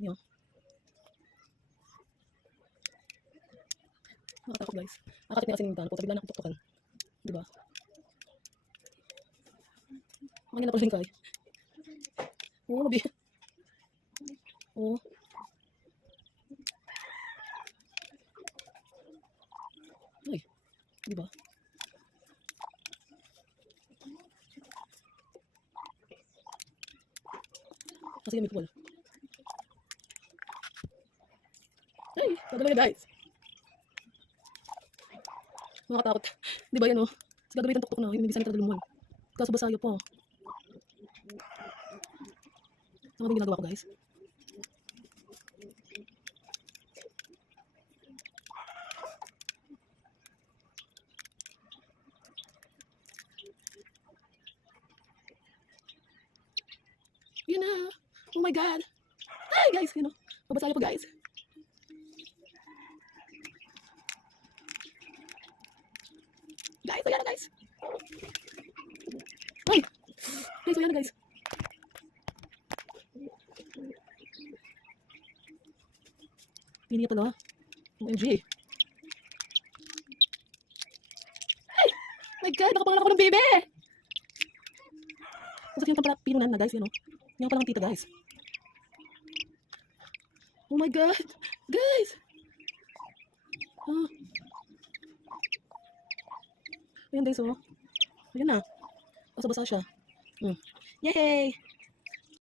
Yun. Nakatakot guys. Nakatakot na kasi yung tanong ko. Bigla na akong tuktukan. Diba? Makanya na pala yung kay. Oo, nabi. Oo. Ay, diba? Kasi yung may kupal. Ay, nadala na guys. Nakakatakot. Diba yan oh? Kasi gagamitan tuktok na. Yung hindi sanay talaga lumuhol. Kaso basayo po. Tama ba yung ginagawa ko guys? Yan na. Oh my god. Ay guys, yun o. Babasayo pa guys. Guys, ayan na guys. Ay! Guys, ayan na guys. Hindi niya pala. OMG. Ay! My god, nakapangalan ako ng bebe! Kasi yung pala pinunan na guys, yan o. Yan palang tita guys. Oh my god! Guys! Ah. Ayan guys oh. Ayan na. Basa-basa siya. Yay!